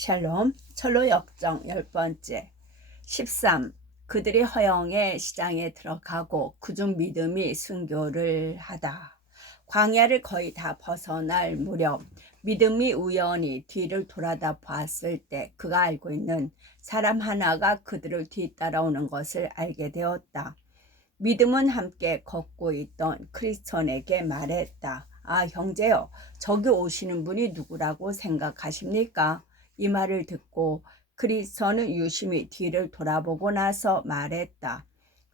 샬롬, 철로 역정 10번째. 13. 그들이 허영의 시장에 들어가고 그중 믿음이 순교를 하다. 광야를 거의 다 벗어날 무렵 믿음이 우연히 뒤를 돌아다 봤을 때 그가 알고 있는 사람 하나가 그들을 뒤따라오는 것을 알게 되었다. 믿음은 함께 걷고 있던 크리스천에게 말했다. 아, 형제요, 저기 오시는 분이 누구라고 생각하십니까? 이 말을 듣고 크리스천은 유심히 뒤를 돌아보고 나서 말했다.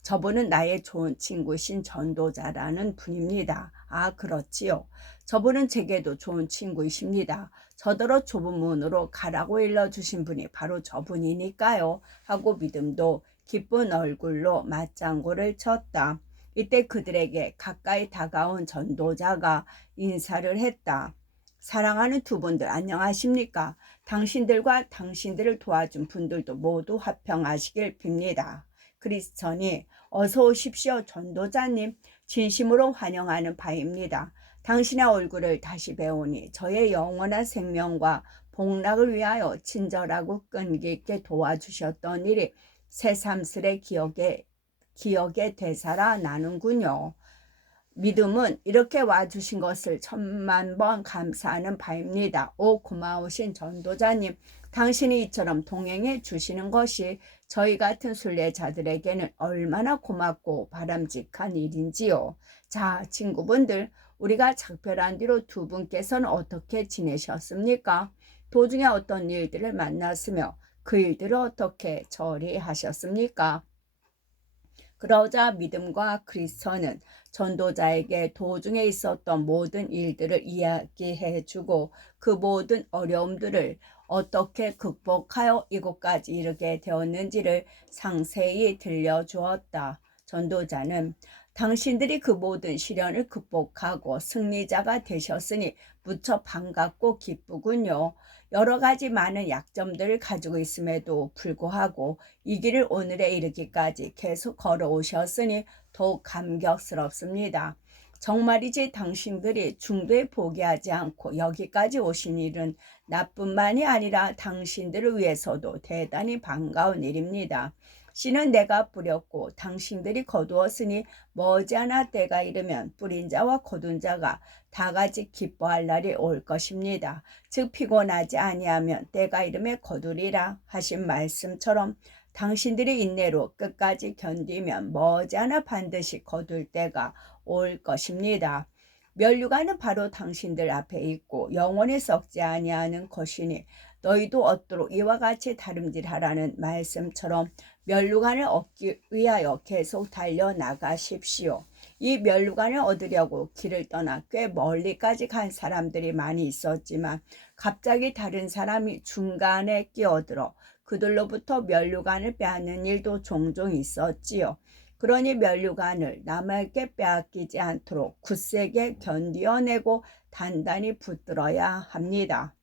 저분은 나의 좋은 친구신 전도자라는 분입니다. 아, 그렇지요. 저분은 제게도 좋은 친구이십니다. 저더러 좁은 문으로 가라고 일러주신 분이 바로 저분이니까요. 하고 믿음도 기쁜 얼굴로 맞장구를 쳤다. 이때 그들에게 가까이 다가온 전도자가 인사를 했다. 사랑하는 두 분들 안녕하십니까? 당신들과 당신들을 도와준 분들도 모두 화평하시길 빕니다. 크리스천이 어서 오십시오 전도자님, 진심으로 환영하는 바입니다. 당신의 얼굴을 다시 배우니 저의 영원한 생명과 복락을 위하여 친절하고 끈기 있게 도와주셨던 일이 새삼스레 기억에 되살아 나는군요. 믿음은 이렇게 와주신 것을 천만 번 감사하는 바입니다. 오 고마우신 전도자님, 당신이 이처럼 동행해 주시는 것이 저희 같은 순례자들에게는 얼마나 고맙고 바람직한 일인지요. 자, 친구분들, 우리가 작별한 뒤로 두 분께서는 어떻게 지내셨습니까? 도중에 어떤 일들을 만났으며 그 일들을 어떻게 처리하셨습니까? 그러자 믿음과 크리스천은 전도자에게 도중에 있었던 모든 일들을 이야기해주고 그 모든 어려움들을 어떻게 극복하여 이곳까지 이르게 되었는지를 상세히 들려주었다. 전도자는 당신들이 그 모든 시련을 극복하고 승리자가 되셨으니 무척 반갑고 기쁘군요. 여러 가지 많은 약점들을 가지고 있음에도 불구하고 이 길을 오늘에 이르기까지 계속 걸어오셨으니 더욱 감격스럽습니다. 정말이지 당신들이 중도에 포기하지 않고 여기까지 오신 일은 나뿐만이 아니라 당신들을 위해서도 대단히 반가운 일입니다. 씨는 내가 뿌렸고 당신들이 거두었으니 머지않아 때가 이르면 뿌린 자와 거둔 자가 다 같이 기뻐할 날이 올 것입니다. 즉 피곤하지 아니하면 때가 이르매 거두리라 하신 말씀처럼 당신들이 인내로 끝까지 견디면 머지않아 반드시 거둘 때가 올 것입니다. 면류관은 바로 당신들 앞에 있고 영원히 썩지 아니하는 것이니 너희도 얻도록 이와 같이 다름질하라는 말씀처럼 면류관을 얻기 위하여 계속 달려나가십시오. 이 면류관을 얻으려고 길을 떠나 꽤 멀리까지 간 사람들이 많이 있었지만 갑자기 다른 사람이 중간에 끼어들어 그들로부터 면류관을 빼앗는 일도 종종 있었지요. 그러니 면류관을 남에게 빼앗기지 않도록 굳세게 견디어내고 단단히 붙들어야 합니다.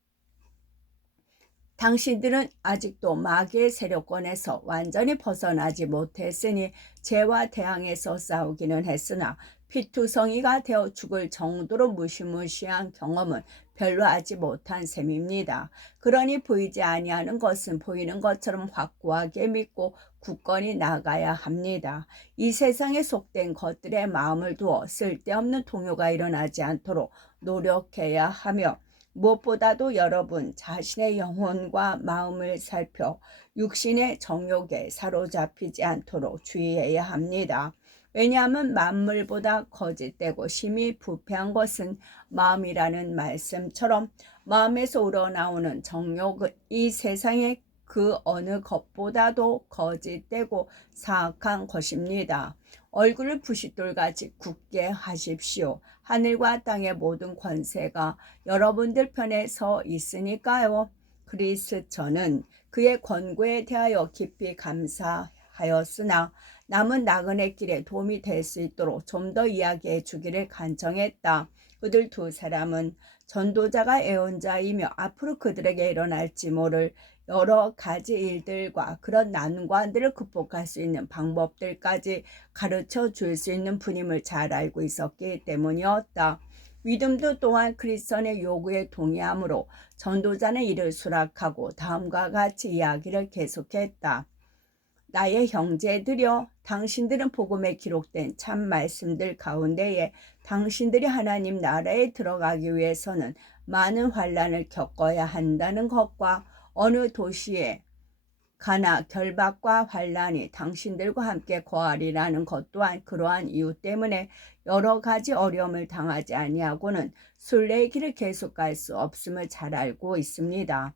당신들은 아직도 마귀의 세력권에서 완전히 벗어나지 못했으니 죄와 대항해서 싸우기는 했으나 피투성이가 되어 죽을 정도로 무시무시한 경험은 별로 하지 못한 셈입니다. 그러니 보이지 아니하는 것은 보이는 것처럼 확고하게 믿고 굳건히 나가야 합니다. 이 세상에 속된 것들에 마음을 두어 쓸데없는 동요가 일어나지 않도록 노력해야 하며 무엇보다도 여러분 자신의 영혼과 마음을 살펴 육신의 정욕에 사로잡히지 않도록 주의해야 합니다. 왜냐하면 만물보다 거짓되고 심히 부패한 것은 마음이라는 말씀처럼 마음에서 우러나오는 정욕은 이 세상의 그 어느 것보다도 거짓되고 사악한 것입니다. 얼굴을 부싯돌같이 굳게 하십시오. 하늘과 땅의 모든 권세가 여러분들 편에 서 있으니까요. 크리스천은 그의 권고에 대하여 깊이 감사하였으나 남은 나그네 길에 도움이 될 수 있도록 좀 더 이야기해 주기를 간청했다. 그들 두 사람은 전도자가 애원자이며 앞으로 그들에게 일어날지 모를 여러 가지 일들과 그런 난관들을 극복할 수 있는 방법들까지 가르쳐 줄 수 있는 분임을 잘 알고 있었기 때문이었다. 믿음도 또한 그리스도의 요구에 동의하므로 전도자는 이를 수락하고 다음과 같이 이야기를 계속했다. 나의 형제들여, 당신들은 복음에 기록된 참 말씀들 가운데에 당신들이 하나님 나라에 들어가기 위해서는 많은 환난을 겪어야 한다는 것과 어느 도시에 가나 결박과 환난이 당신들과 함께 거하리라는 것 또한 그러한 이유 때문에 여러 가지 어려움을 당하지 아니하고는 순례의 길을 계속 갈 수 없음을 잘 알고 있습니다.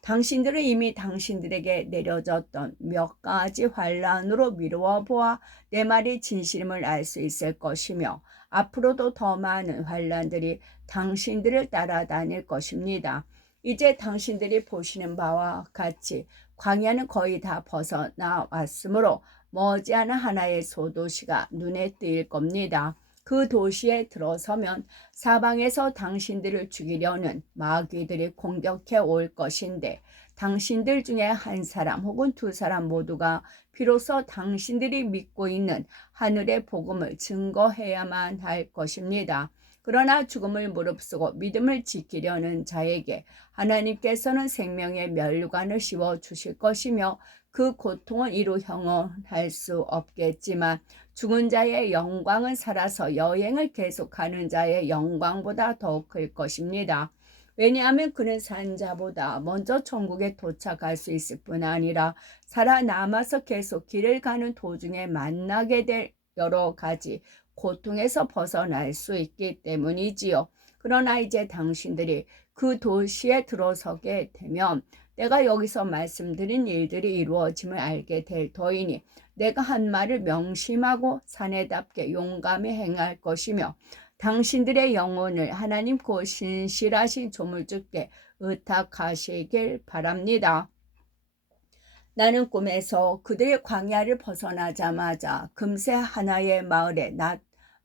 당신들은 이미 당신들에게 내려졌던 몇 가지 환난으로 미루어 보아 내 말이 진실임을 알 수 있을 것이며 앞으로도 더 많은 환난들이 당신들을 따라다닐 것입니다. 이제 당신들이 보시는 바와 같이 광야는 거의 다 벗어나왔으므로 머지않아 하나의 소도시가 눈에 띄일 겁니다. 그 도시에 들어서면 사방에서 당신들을 죽이려는 마귀들이 공격해 올 것인데 당신들 중에 한 사람 혹은 두 사람 모두가 비로소 당신들이 믿고 있는 하늘의 복음을 증거해야만 할 것입니다. 그러나 죽음을 무릅쓰고 믿음을 지키려는 자에게 하나님께서는 생명의 면류관을 씌워 주실 것이며 그 고통은 이루 형언할 수 없겠지만 죽은 자의 영광은 살아서 여행을 계속하는 자의 영광보다 더 클 것입니다. 왜냐하면 그는 산 자보다 먼저 천국에 도착할 수 있을 뿐 아니라 살아남아서 계속 길을 가는 도중에 만나게 될 여러 가지 고통에서 벗어날 수 있기 때문이지요. 그러나 이제 당신들이 그 도시에 들어서게 되면 내가 여기서 말씀드린 일들이 이루어짐을 알게 될 터이니 내가 한 말을 명심하고 사내답게 용감히 행할 것이며 당신들의 영혼을 하나님 그 신실하신 조물주께 의탁하시길 바랍니다. 나는 꿈에서 그들의 광야를 벗어나자마자 금세 하나의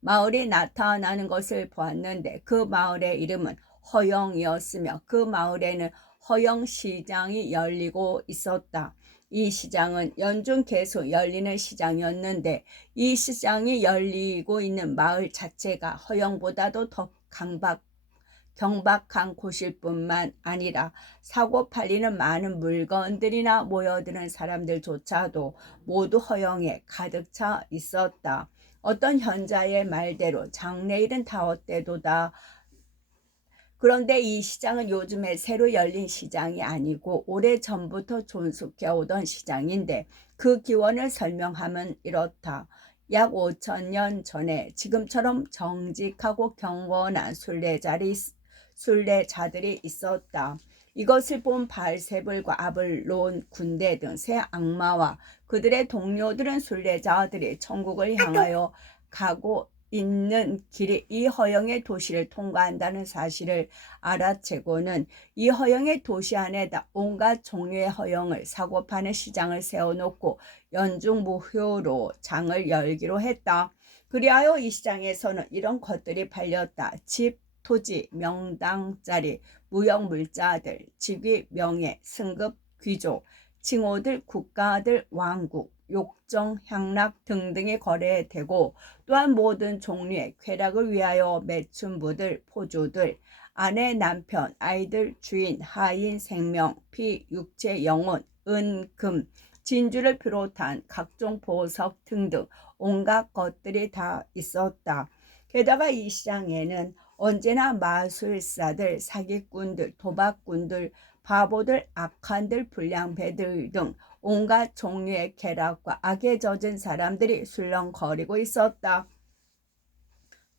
마을이 나타나는 것을 보았는데 그 마을의 이름은 허영이었으며 그 마을에는 허영시장이 열리고 있었다. 이 시장은 연중 계속 열리는 시장이었는데 이 시장이 열리고 있는 마을 자체가 허영보다도 더 경박한 곳일 뿐만 아니라 사고 팔리는 많은 물건들이나 모여드는 사람들조차도 모두 허영에 가득 차 있었다. 어떤 현자의 말대로 장래일은 다 헛되도다. 그런데 이 시장은 요즘에 새로 열린 시장이 아니고 오래전부터 존속해 오던 시장인데 그 기원을 설명하면 이렇다. 약 5,000년 전에 지금처럼 정직하고 경건한 순례자들이 있었다. 이것을 본 바알세불과 아블론 군대 등 새 악마와 그들의 동료들은 순례자들이 천국을 향하여 가고 있는 길이 이 허영의 도시를 통과한다는 사실을 알아채고는 이 허영의 도시 안에다 온갖 종류의 허영을 사고 파는 시장을 세워놓고 연중무휴로 장을 열기로 했다. 그리하여 이 시장에서는 이런 것들이 팔렸다. 집, 토지, 명당짜리, 무역물자들, 직위, 명예, 승급, 귀족, 칭호들, 국가들, 왕국, 욕정, 향락 등등이 거래되고 또한 모든 종류의 쾌락을 위하여 매춘부들, 포주들, 아내, 남편, 아이들, 주인, 하인, 생명, 피, 육체, 영혼, 은, 금, 진주를 비롯한 각종 보석 등등 온갖 것들이 다 있었다. 게다가 이 시장에는 언제나 마술사들, 사기꾼들, 도박꾼들, 바보들, 악한들, 불량배들 등 온갖 종류의 쾌락과 악에 젖은 사람들이 술렁거리고 있었다.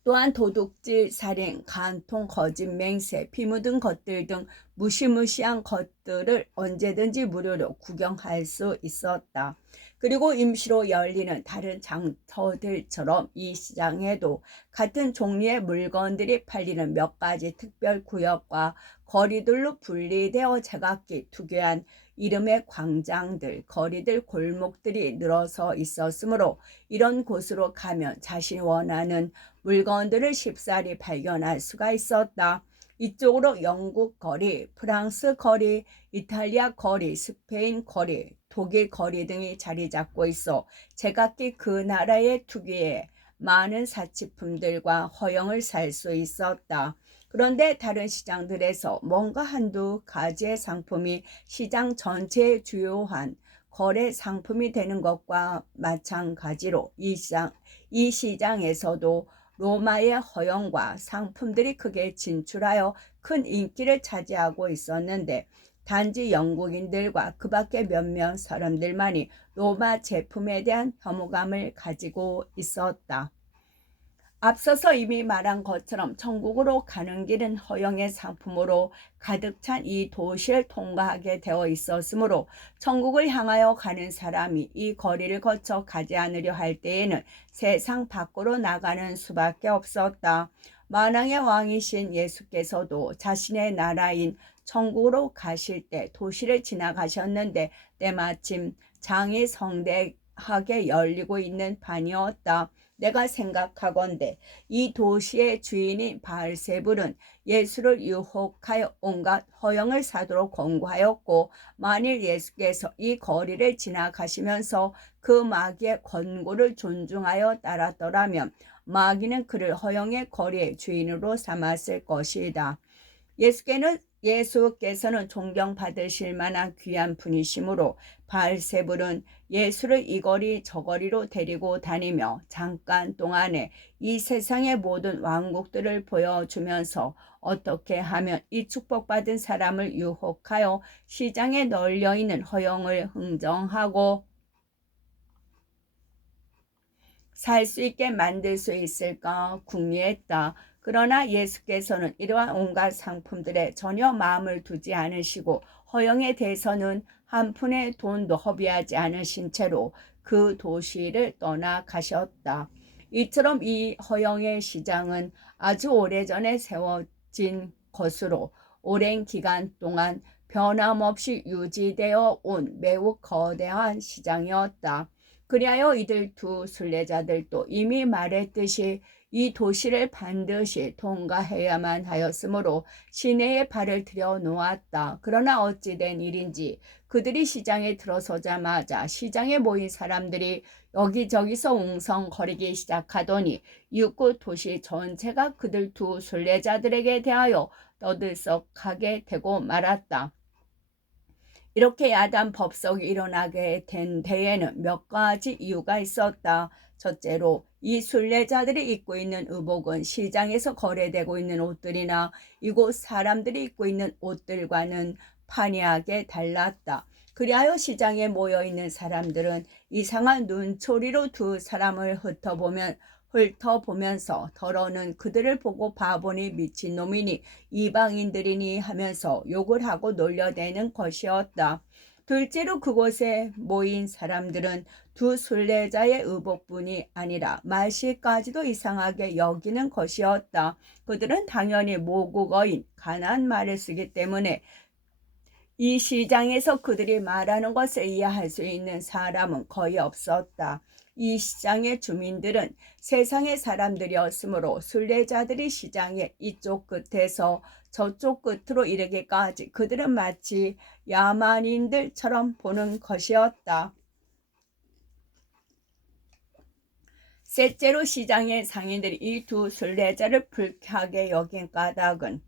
또한 도둑질, 살인, 간통, 거짓, 맹세, 피 묻은 것들 등 무시무시한 것들을 언제든지 무료로 구경할 수 있었다. 그리고 임시로 열리는 다른 장터들처럼 이 시장에도 같은 종류의 물건들이 팔리는 몇 가지 특별 구역과 거리들로 분리되어 제각기 투교한 이름의 광장들, 거리들, 골목들이 늘어서 있었으므로 이런 곳으로 가면 자신이 원하는 물건들을 쉽사리 발견할 수가 있었다. 이쪽으로 영국 거리, 프랑스 거리, 이탈리아 거리, 스페인 거리, 독일 거리 등이 자리 잡고 있어 제각기 그 나라의 특유의 많은 사치품들과 허영을 살 수 있었다. 그런데 다른 시장들에서 뭔가 한두 가지의 상품이 시장 전체의 주요한 거래 상품이 되는 것과 마찬가지로 이 시장에서도 로마의 허영과 상품들이 크게 진출하여 큰 인기를 차지하고 있었는데 단지 영국인들과 그 밖의 몇몇 사람들만이 로마 제품에 대한 혐오감을 가지고 있었다. 앞서서 이미 말한 것처럼 천국으로 가는 길은 허영의 상품으로 가득 찬 이 도시를 통과하게 되어 있었으므로 천국을 향하여 가는 사람이 이 거리를 거쳐 가지 않으려 할 때에는 세상 밖으로 나가는 수밖에 없었다. 만왕의 왕이신 예수께서도 자신의 나라인 천국으로 가실 때 도시를 지나가셨는데 때마침 장이 성대하게 열리고 있는 반이었다. 내가 생각하건대 이 도시의 주인인 바알세불은 예수를 유혹하여 온갖 허영을 사도록 권고하였고, 만일 예수께서 이 거리를 지나가시면서 그 마귀의 권고를 존중하여 따랐더라면 마귀는 그를 허영의 거리의 주인으로 삼았을 것이다. 예수께서는 존경받으실 만한 귀한 분이시므로 바알세불은 예수를 이 거리 저 거리로 데리고 다니며 잠깐 동안에 이 세상의 모든 왕국들을 보여주면서 어떻게 하면 이 축복받은 사람을 유혹하여 시장에 널려있는 허영을 흥정하고 살 수 있게 만들 수 있을까 궁리했다. 그러나 예수께서는 이러한 온갖 상품들에 전혀 마음을 두지 않으시고 허영에 대해서는 한 푼의 돈도 허비하지 않으신 채로 그 도시를 떠나가셨다. 이처럼 이 허영의 시장은 아주 오래전에 세워진 것으로 오랜 기간 동안 변함없이 유지되어 온 매우 거대한 시장이었다. 그리하여 이들 두 순례자들도 이미 말했듯이 이 도시를 반드시 통과해야만 하였으므로 시내에 발을 들여 놓았다. 그러나 어찌된 일인지 그들이 시장에 들어서자마자 시장에 모인 사람들이 여기저기서 웅성거리기 시작하더니 이웃 도시 전체가 그들 두 순례자들에게 대하여 떠들썩하게 되고 말았다. 이렇게 야단 법석이 일어나게 된 데에는 몇 가지 이유가 있었다. 첫째로 이 순례자들이 입고 있는 의복은 시장에서 거래되고 있는 옷들이나 이곳 사람들이 입고 있는 옷들과는 판이하게 달랐다. 그리하여 시장에 모여있는 사람들은 이상한 눈초리로 두 사람을 훑어보면서 더러는 그들을 보고 바보니 미친놈이니 이방인들이니 하면서 욕을 하고 놀려대는 것이었다. 둘째로 그곳에 모인 사람들은 두 순례자의 의복뿐이 아니라 말씨까지도 이상하게 여기는 것이었다. 그들은 당연히 모국어인 가나안 말을 쓰기 때문에 이 시장에서 그들이 말하는 것을 이해할 수 있는 사람은 거의 없었다. 이 시장의 주민들은 세상의 사람들이었으므로 순례자들이 시장의 이쪽 끝에서 저쪽 끝으로 이르기까지 그들은 마치 야만인들처럼 보는 것이었다. 셋째로 시장의 상인들이 이 두 순례자를 불쾌하게 여긴 까닭은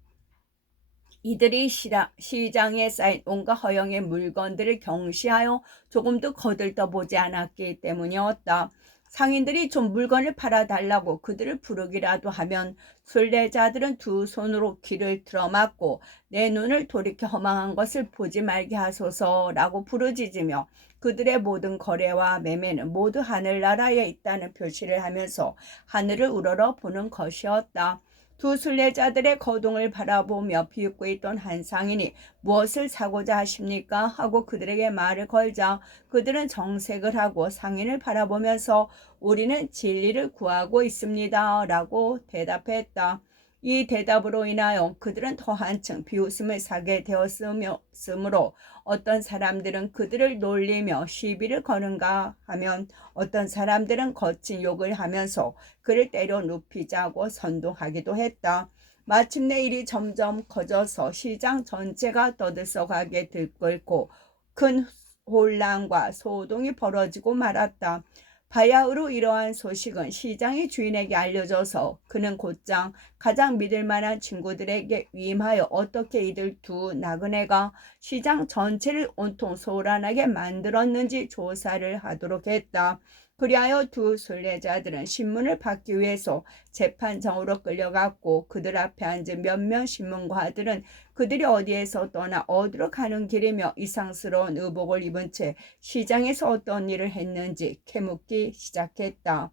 이들이 시장에 쌓인 온갖 허영의 물건들을 경시하여 조금도 거들떠보지 않았기 때문이었다. 상인들이 좀 물건을 팔아달라고 그들을 부르기라도 하면 순례자들은 두 손으로 귀를 틀어막고 내 눈을 돌이켜 허망한 것을 보지 말게 하소서라고 부르짖으며 그들의 모든 거래와 매매는 모두 하늘나라에 있다는 표시를 하면서 하늘을 우러러 보는 것이었다. 두 순례자들의 거동을 바라보며 비웃고 있던 한 상인이 무엇을 사고자 하십니까? 하고 그들에게 말을 걸자 그들은 정색을 하고 상인을 바라보면서 우리는 진리를 구하고 있습니다. 라고 대답했다. 이 대답으로 인하여 그들은 더 한층 비웃음을 사게 되었으므로 어떤 사람들은 그들을 놀리며 시비를 거는가 하면 어떤 사람들은 거친 욕을 하면서 그를 때려 눕히자고 선동하기도 했다. 마침내 일이 점점 커져서 시장 전체가 떠들썩하게 들끓고 큰 혼란과 소동이 벌어지고 말았다. 바야흐로 이러한 소식은 시장의 주인에게 알려져서 그는 곧장 가장 믿을 만한 친구들에게 위임하여 어떻게 이들 두 나그네가 시장 전체를 온통 소란하게 만들었는지 조사를 하도록 했다. 그리하여 두 순례자들은 신문을 받기 위해서 재판정으로 끌려갔고 그들 앞에 앉은 몇몇 신문과들은 그들이 어디에서 떠나 어디로 가는 길이며 이상스러운 의복을 입은 채 시장에서 어떤 일을 했는지 캐묻기 시작했다.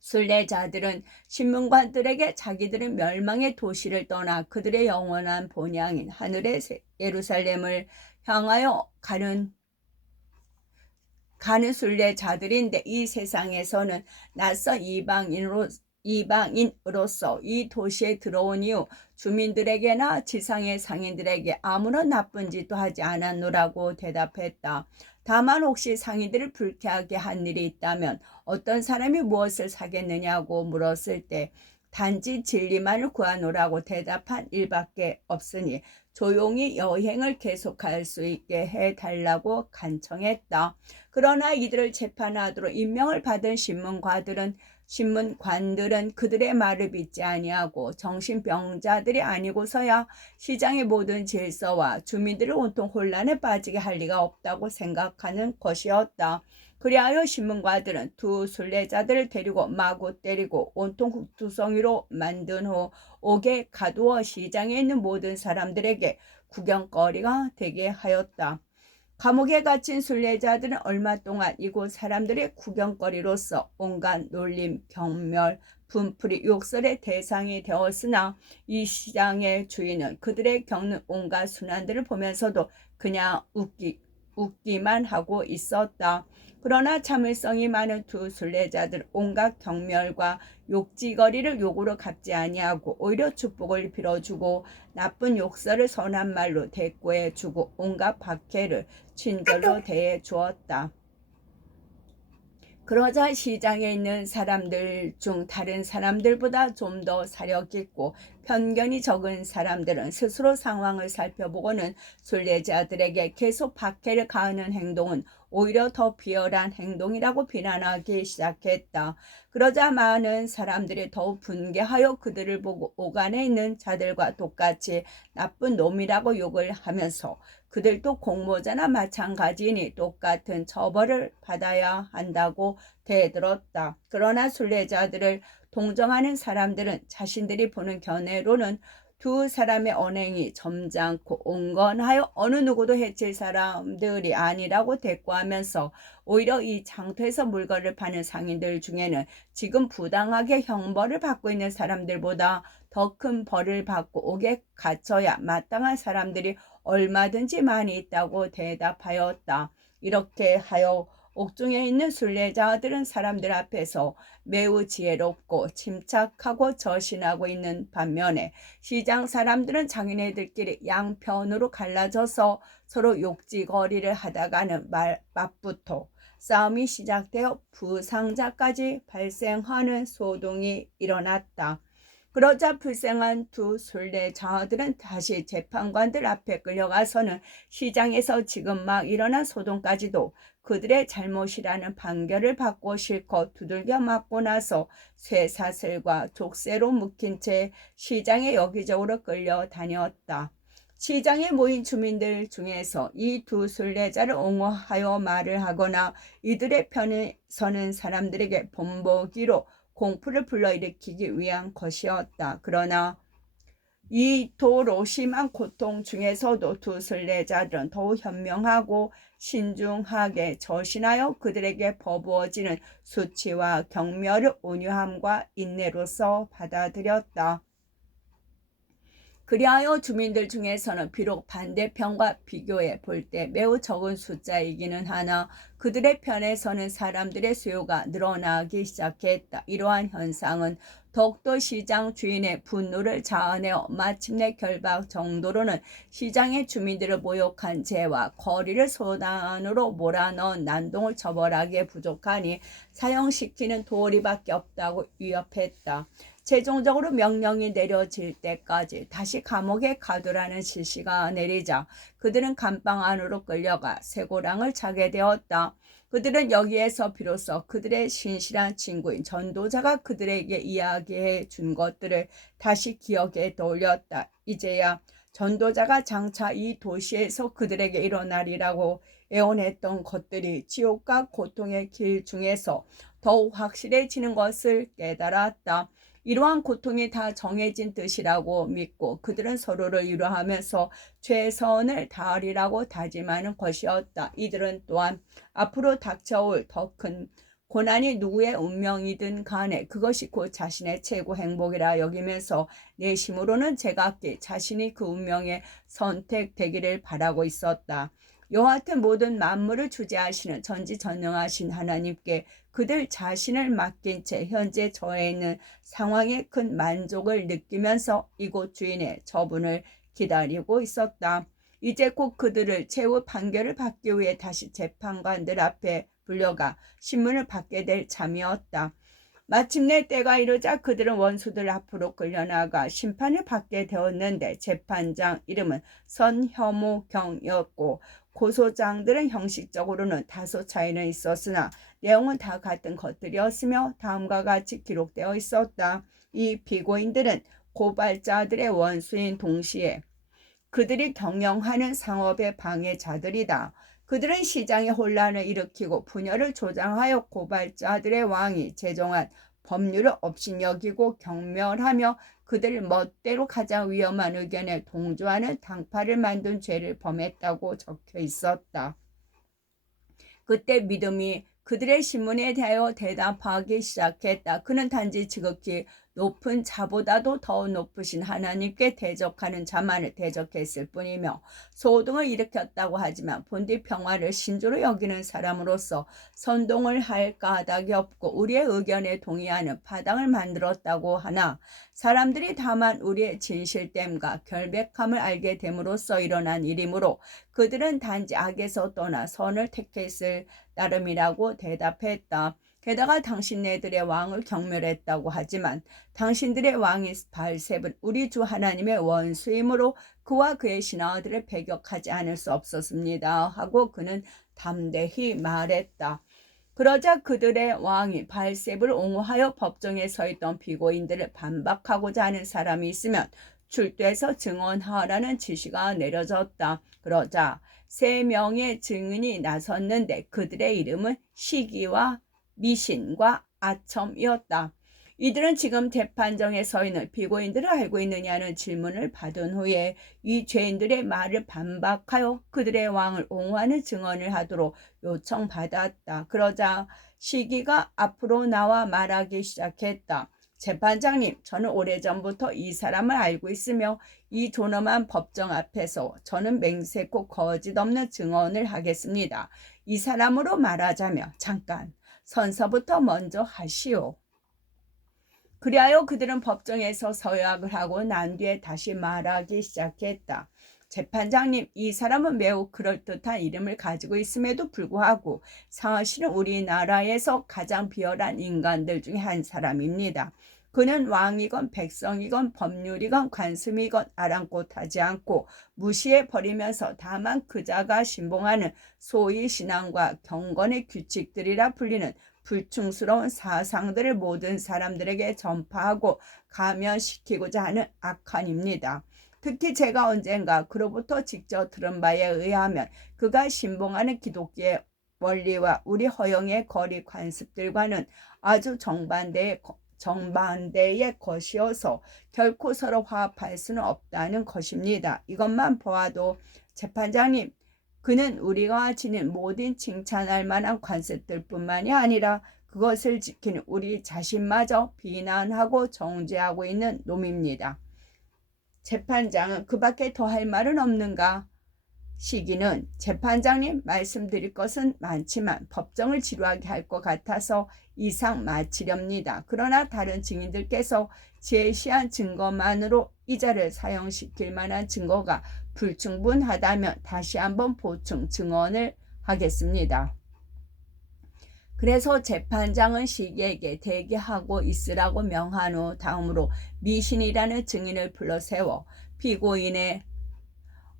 순례자들은 신문관들에게 자기들은 멸망의 도시를 떠나 그들의 영원한 본향인 하늘의 예루살렘을 향하여 가는 순례자들인데, 이 세상에서는 낯선 이방인으로서 이 도시에 들어온 이후 주민들에게나 지상의 상인들에게 아무런 나쁜 짓도 하지 않았노라고 대답했다. 다만 혹시 상인들을 불쾌하게 한 일이 있다면 어떤 사람이 무엇을 사겠느냐고 물었을 때 단지 진리만을 구하노라고 대답한 일밖에 없으니 조용히 여행을 계속할 수 있게 해달라고 간청했다. 그러나 이들을 재판하도록 임명을 받은 신문관들은 그들의 말을 믿지 아니하고 정신병자들이 아니고서야 시장의 모든 질서와 주민들을 온통 혼란에 빠지게 할 리가 없다고 생각하는 것이었다. 그리하여 신문가들은 두 순례자들을 데리고 마구 때리고 온통 국투성이로 만든 후 옥에 가두어 시장에 있는 모든 사람들에게 구경거리가 되게 하였다. 감옥에 갇힌 순례자들은 얼마 동안 이곳 사람들의 구경거리로서 온갖 놀림, 경멸, 분풀이, 욕설의 대상이 되었으나 이 시장의 주인은 그들의 겪는 온갖 순환들을 보면서도 그냥 웃기만 하고 있었다. 그러나 참을성이 많은 두 순례자들 온갖 경멸과 욕지거리를 욕으로 갚지 아니하고 오히려 축복을 빌어주고 나쁜 욕설을 선한 말로 대꾸해주고 온갖 박해를 친절로 대해주었다. 그러자 시장에 있는 사람들 중 다른 사람들보다 좀 더 사려깊고 편견이 적은 사람들은 스스로 상황을 살펴보고는 순례자들에게 계속 박해를 가하는 행동은 오히려 더 비열한 행동이라고 비난하기 시작했다. 그러자 많은 사람들이 더욱 분개하여 그들을 보고 오간에 있는 자들과 똑같이 나쁜 놈이라고 욕을 하면서 그들도 공모자나 마찬가지니 똑같은 처벌을 받아야 한다고 대들었다. 그러나 순례자들을 동정하는 사람들은 자신들이 보는 견해로는 두 사람의 언행이 점잖고 온건하여 어느 누구도 해칠 사람들이 아니라고 대꾸하면서 오히려 이 장터에서 물건을 파는 상인들 중에는 지금 부당하게 형벌을 받고 있는 사람들보다 더 큰 벌을 받고 옥에 갇혀야 마땅한 사람들이 얼마든지 많이 있다고 대답하였다. 이렇게 하여 옥중에 있는 순례자들은 사람들 앞에서 매우 지혜롭고 침착하고 저신하고 있는 반면에 시장 사람들은 자기네들끼리 양편으로 갈라져서 서로 욕지거리를 하다가는 맞부터 싸움이 시작되어 부상자까지 발생하는 소동이 일어났다. 그러자 불쌍한 두 순례자들은 다시 재판관들 앞에 끌려가서는 시장에서 지금 막 일어난 소동까지도 그들의 잘못이라는 판결을 받고 실컷 두들겨 맞고 나서 쇠사슬과 족쇄로 묶인 채 시장에 여기저기로 끌려다녔다. 시장에 모인 주민들 중에서 이 두 순례자를 옹호하여 말을 하거나 이들의 편에 서는 사람들에게 본보기로 공포를 불러일으키기 위한 것이었다. 그러나 이토록 심한 고통 중에서도 두 순례자들은 더욱 현명하고 신중하게 저신하여 그들에게 버부어지는 수치와 경멸을 온유함과 인내로서 받아들였다. 그리하여 주민들 중에서는 비록 반대편과 비교해 볼 때 매우 적은 숫자이기는 하나 그들의 편에 서는 사람들의 수요가 늘어나기 시작했다. 이러한 현상은 더욱더 시장 주인의 분노를 자아내어 마침내 결박 정도로는 시장의 주민들을 모욕한 죄와 거리를 소단으로 몰아넣은 난동을 처벌하기에 부족하니 사형시키는 도리밖에 없다고 위협했다. 최종적으로 명령이 내려질 때까지 다시 감옥에 가두라는 지시가 내리자 그들은 감방 안으로 끌려가 쇠고랑을 차게 되었다. 그들은 여기에서 비로소 그들의 신실한 친구인 전도자가 그들에게 이야기해 준 것들을 다시 기억에 떠올렸다. 이제야 전도자가 장차 이 도시에서 그들에게 일어나리라고 예언했던 것들이 지옥과 고통의 길 중에서 더욱 확실해지는 것을 깨달았다. 이러한 고통이 다 정해진 뜻이라고 믿고 그들은 서로를 위로하면서 최선을 다하리라고 다짐하는 것이었다. 이들은 또한 앞으로 닥쳐올 더 큰 고난이 누구의 운명이든 간에 그것이 곧 자신의 최고 행복이라 여기면서 내심으로는 제각기 자신이 그 운명에 선택되기를 바라고 있었다. 여하튼 모든 만물을 주재하시는 전지전능하신 하나님께 그들 자신을 맡긴 채 현재 처해 있는 상황에 큰 만족을 느끼면서 이곳 주인의 처분을 기다리고 있었다. 이제 곧 그들을 최후 판결을 받기 위해 다시 재판관들 앞에 불려가 신문을 받게 될 참이었다. 마침내 때가 이르자 그들은 원수들 앞으로 끌려나가 심판을 받게 되었는데 재판장 이름은 선혐오경이었고 고소장들은 형식적으로는 다소 차이는 있었으나 내용은 다 같은 것들이었으며 다음과 같이 기록되어 있었다. 이 피고인들은 고발자들의 원수인 동시에 그들이 경영하는 상업의 방해자들이다. 그들은 시장에 혼란을 일으키고 분열을 조장하여 고발자들의 왕이 제정한 법률을 업신여기고 경멸하며 그들 멋대로 가장 위험한 의견에 동조하는 당파를 만든 죄를 범했다고 적혀 있었다. 그때 믿음이 그들의 신문에 대하여 대답하기 시작했다. 그는 단지 지극히 높은 자보다도 더 높으신 하나님께 대적하는 자만을 대적했을 뿐이며 소동을 일으켰다고 하지만 본디 평화를 신조로 여기는 사람으로서 선동을 할 까닭이 없고 우리의 의견에 동의하는 파당을 만들었다고 하나 사람들이 다만 우리의 진실됨과 결백함을 알게 됨으로써 일어난 일이므로 그들은 단지 악에서 떠나 선을 택했을 따름이라고 대답했다. 게다가 당신네들의 왕을 경멸했다고 하지만 당신들의 왕인 발셉은 우리 주 하나님의 원수이므로 그와 그의 신하들을 배격하지 않을 수 없었습니다. 하고 그는 담대히 말했다. 그러자 그들의 왕이 발셉을 옹호하여 법정에 서 있던 피고인들을 반박하고자 하는 사람이 있으면 출두해서 증언하라는 지시가 내려졌다. 그러자 3명의 증인이 나섰는데 그들의 이름은 시기와 미신과 아첨이었다. 이들은 지금 재판정에 서 있는 피고인들을 알고 있느냐는 질문을 받은 후에 이 죄인들의 말을 반박하여 그들의 왕을 옹호하는 증언을 하도록 요청받았다. 그러자 시기가 앞으로 나와 말하기 시작했다. 재판장님, 저는 오래전부터 이 사람을 알고 있으며 이 존엄한 법정 앞에서 저는 맹세코 거짓 없는 증언을 하겠습니다. 이 사람으로 말하자면 잠깐 선서부터 먼저 하시오. 그리하여 그들은 법정에서 서약을 하고 난 뒤에 다시 말하기 시작했다. 재판장님, 이 사람은 매우 그럴듯한 이름을 가지고 있음에도 불구하고 사실은 우리나라에서 가장 비열한 인간들 중에 한 사람입니다. 그는 왕이건 백성이건 법률이건 관습이건 아랑곳하지 않고 무시해버리면서 다만 그자가 신봉하는 소위 신앙과 경건의 규칙들이라 불리는 불충스러운 사상들을 모든 사람들에게 전파하고 감염시키고자 하는 악한입니다. 특히 제가 언젠가 그로부터 직접 들은 바에 의하면 그가 신봉하는 기독교의 원리와 우리 허영의 거리 관습들과는 아주 정반대의 것이어서 결코 서로 화합할 수는 없다는 것입니다. 이것만 보아도 재판장님, 그는 우리가 지닌 모든 칭찬할 만한 관습들 뿐만이 아니라 그것을 지키는 우리 자신마저 비난하고 정죄하고 있는 놈입니다. 재판장은 그 밖에 더 할 말은 없는가? 시기는 재판장님, 말씀드릴 것은 많지만 법정을 지루하게 할 것 같아서 이상 마치렵니다. 그러나 다른 증인들께서 제시한 증거만으로 이 자를 사형시킬 만한 증거가 불충분하다면 다시 한번 보충 증언을 하겠습니다. 그래서 재판장은 시기에게 대기하고 있으라고 명한 후 다음으로 미신이라는 증인을 불러 세워 피고인의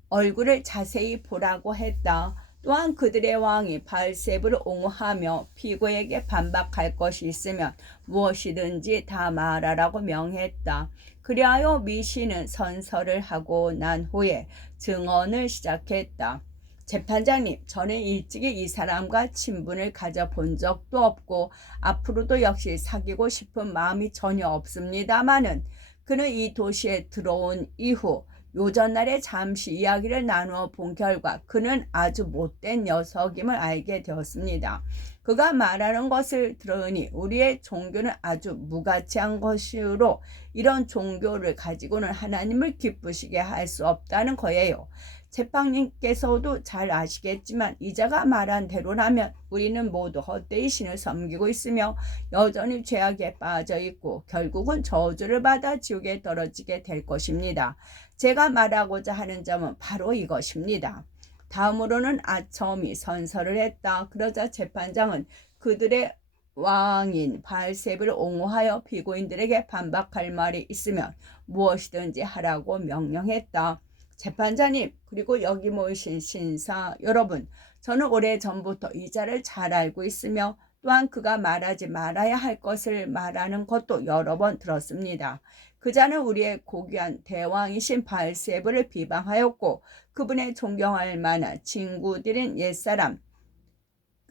얼굴을 자세히 보라고 했다. 또한 그들의 왕이 바알세불을 옹호하며 피고에게 반박할 것이 있으면 무엇이든지 다 말하라고 명했다. 그리하여 미신은 선서를 하고 난 후에 증언을 시작했다. 재판장님, 저는 일찍이 이 사람과 친분을 가져본 적도 없고 앞으로도 역시 사귀고 싶은 마음이 전혀 없습니다마는 그는 이 도시에 들어온 이후 요전날에 잠시 이야기를 나누어 본 결과 그는 아주 못된 녀석임을 알게 되었습니다. 그가 말하는 것을 들으니 우리의 종교는 아주 무가치한 것이므로 이런 종교를 가지고는 하나님을 기쁘시게 할 수 없다는 거예요. 재판님께서도 잘 아시겠지만 이자가 말한 대로라면 우리는 모두 헛되이 신을 섬기고 있으며 여전히 죄악에 빠져 있고 결국은 저주를 받아 지옥에 떨어지게 될 것입니다. 제가 말하고자 하는 점은 바로 이것입니다. 다음으로는 아첨이 선서를 했다. 그러자 재판장은 그들의 왕인 바알세불을 옹호하여 피고인들에게 반박할 말이 있으면 무엇이든지 하라고 명령했다. 재판장님, 그리고 여기 모이신 신사 여러분, 저는 오래전부터 이자를 잘 알고 있으며 또한 그가 말하지 말아야 할 것을 말하는 것도 여러 번 들었습니다. 그자는 우리의 고귀한 대왕이신 바알세불을 비방하였고 그분의 존경할 만한 친구들인 옛사람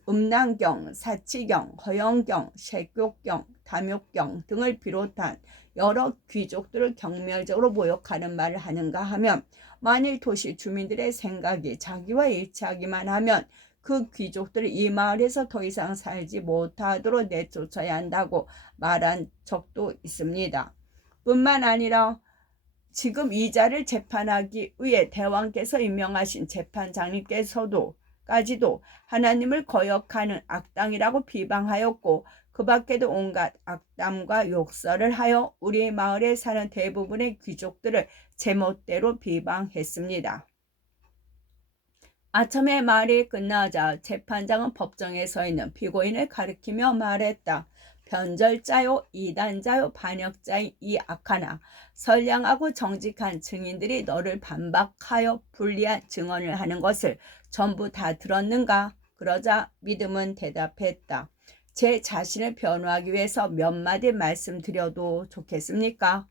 음란경, 사치경, 허영경, 색욕경, 탐욕경 등을 비롯한 여러 귀족들을 경멸적으로 모욕하는 말을 하는가 하면 만일 도시 주민들의 생각이 자기와 일치하기만 하면 그 귀족들이 이 마을에서 더 이상 살지 못하도록 내쫓아야 한다고 말한 적도 있습니다. 뿐만 아니라 지금 이자를 재판하기 위해 대왕께서 임명하신 재판장님께서도 까지도 하나님을 거역하는 악당이라고 비방하였고 그 밖에도 온갖 악담과 욕설을 하여 우리 마을에 사는 대부분의 귀족들을 제멋대로 비방했습니다. 아첨의 말이 끝나자 재판장은 법정에 서 있는 피고인을 가리키며 말했다. 변절자요, 이단자요, 반역자인 이 악하나 선량하고 정직한 증인들이 너를 반박하여 불리한 증언을 하는 것을 전부 다 들었는가? 그러자 믿음은 대답했다. 제 자신을 변호하기 위해서 몇 마디 말씀드려도 좋겠습니까?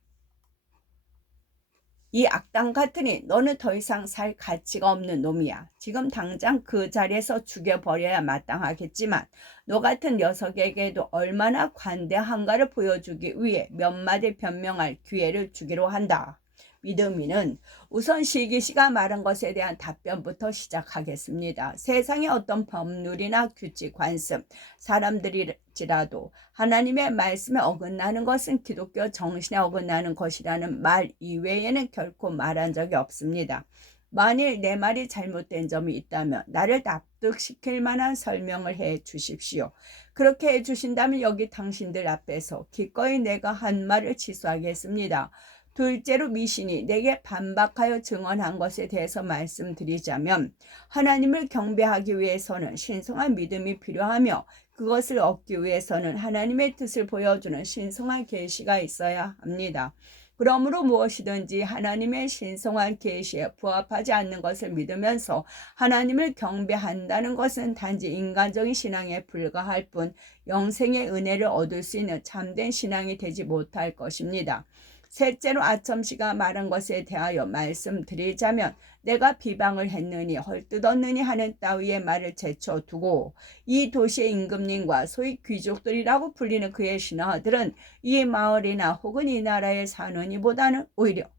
이 악당 같으니 너는 더 이상 살 가치가 없는 놈이야. 지금 당장 그 자리에서 죽여버려야 마땅하겠지만 너 같은 녀석에게도 얼마나 관대한가를 보여주기 위해 몇 마디 변명할 기회를 주기로 한다. 믿음이는 우선 실기씨가 말한 것에 대한 답변부터 시작하겠습니다. 세상의 어떤 법률이나 규칙, 관습, 사람들일지라도 하나님의 말씀에 어긋나는 것은 기독교 정신에 어긋나는 것이라는 말 이외에는 결코 말한 적이 없습니다. 만일 내 말이 잘못된 점이 있다면 나를 납득시킬 만한 설명을 해 주십시오. 그렇게 해 주신다면 여기 당신들 앞에서 기꺼이 내가 한 말을 취소하겠습니다. 둘째로 미신이 내게 반박하여 증언한 것에 대해서 말씀드리자면 하나님을 경배하기 위해서는 신성한 믿음이 필요하며 그것을 얻기 위해서는 하나님의 뜻을 보여주는 신성한 계시가 있어야 합니다. 그러므로 무엇이든지 하나님의 신성한 계시에 부합하지 않는 것을 믿으면서 하나님을 경배한다는 것은 단지 인간적인 신앙에 불과할 뿐 영생의 은혜를 얻을 수 있는 참된 신앙이 되지 못할 것입니다. 셋째로 아첨씨가 말한 것에 대하여 말씀드리자면 내가 비방을 했느니 헐뜯었느니 하는 따위의 말을 제쳐두고 이 도시의 임금님과 소위 귀족들이라고 불리는 그의 신하들은 이 마을이나 혹은 이 나라에 사는 이보다는 오히려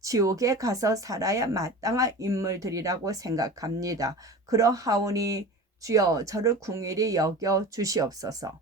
지옥에 가서 살아야 마땅한 인물들이라고 생각합니다. 그러하오니 주여 저를 궁일히 여겨 주시옵소서.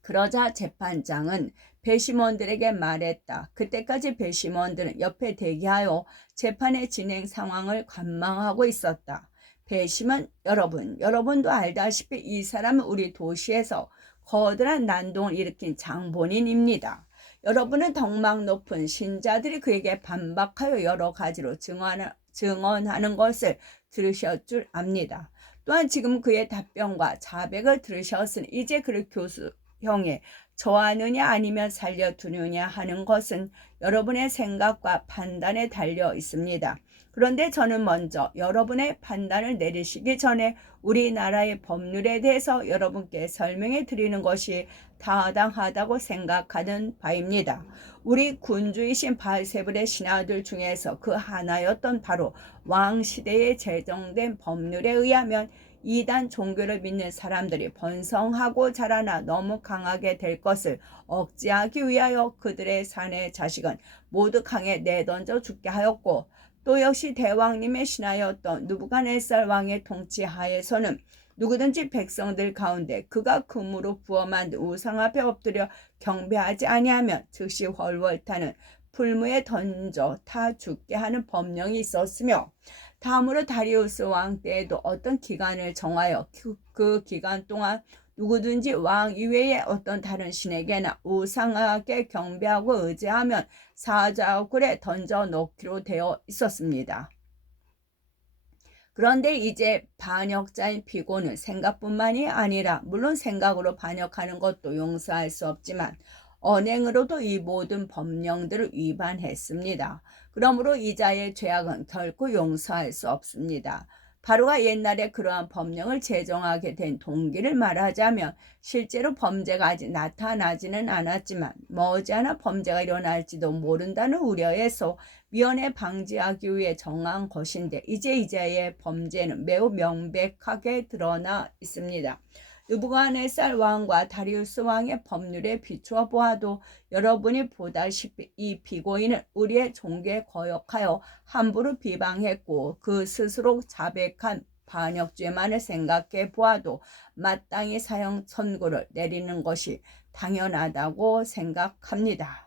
그러자 재판장은 배심원들에게 말했다. 그때까지 배심원들은 옆에 대기하여 재판의 진행 상황을 관망하고 있었다. 배심원 여러분도 알다시피 이 사람은 우리 도시에서 거대한 난동을 일으킨 장본인입니다. 여러분은 덕망 높은 신자들이 그에게 반박하여 여러 가지로 증언하는 것을 들으실 줄 압니다. 또한 지금 그의 답변과 자백을 들으셨으니 이제 그를 교수형에 처하느냐 아니면 살려두느냐 하는 것은 여러분의 생각과 판단에 달려 있습니다. 그런데 저는 먼저 여러분의 판단을 내리시기 전에 우리나라의 법률에 대해서 여러분께 설명해 드리는 것이 타당하다고 생각하는 바입니다. 우리 군주이신 바알세불의 신하들 중에서 그 하나였던 바로 왕시대에 제정된 법률에 의하면 이단 종교를 믿는 사람들이 번성하고 자라나 너무 강하게 될 것을 억제하기 위하여 그들의 사내 자식은 모두 강에 내던져 죽게 하였고, 또 역시 대왕님의 신하였던 느부갓네살 왕의 통치 하에서는 누구든지 백성들 가운데 그가 금으로 부어 만든 우상 앞에 엎드려 경배하지 아니하면 즉시 훨훨 타는 풀무에 던져 타 죽게 하는 법령이 있었으며, 다음으로 다리우스 왕 때에도 어떤 기간을 정하여 그 기간 동안 누구든지 왕 이외에 어떤 다른 신에게나 우상하게 경배하고 의지하면 사자굴에 던져 넣기로 되어 있었습니다. 그런데 이제 반역자인 피고는 생각뿐만이 아니라, 물론 생각으로 반역하는 것도 용서할 수 없지만 언행으로도 이 모든 법령들을 위반했습니다. 그러므로 이자의 죄악은 결코 용서할 수 없습니다. 바로가 옛날에 그러한 법령을 제정하게 된 동기를 말하자면, 실제로 범죄가 아직 나타나지는 않았지만 머지않아 범죄가 일어날지도 모른다는 우려에서 미연에 방지하기 위해 정한 것인데, 이제 이자의 범죄는 매우 명백하게 드러나 있습니다. 느부갓네살 왕과 다리우스 왕의 법률에 비추어 보아도 여러분이 보다시피 이 피고인은 우리의 종교에 거역하여 함부로 비방했고, 그 스스로 자백한 반역죄만을 생각해 보아도 마땅히 사형 선고를 내리는 것이 당연하다고 생각합니다.